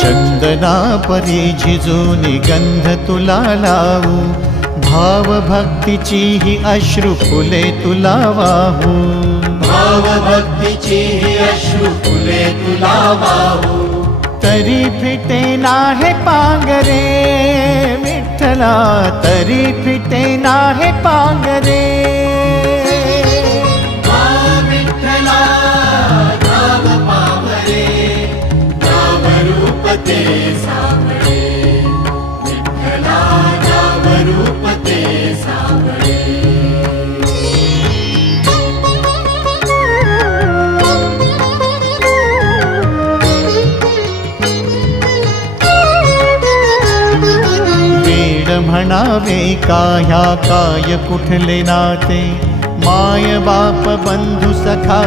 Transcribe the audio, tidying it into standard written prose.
चंदना परी झिजूनी गंध तुला लावू, भाव भक्तीची ही अश्रु फुले तुला वाहू, भाव भक्तीची ही अश्रु फुले तुला वाहू. तरी फिटे नाहे पांगरे विठ्ठला, तरी फिटे नाहे पांगरे. विठ्ठला नाम पावरे, नाम रूप ते सावळे. विठ्ठला नाम रूप ते सावळे. म्हणावे काह्या काय कुठले नाते, माय बाप बंधू सखा.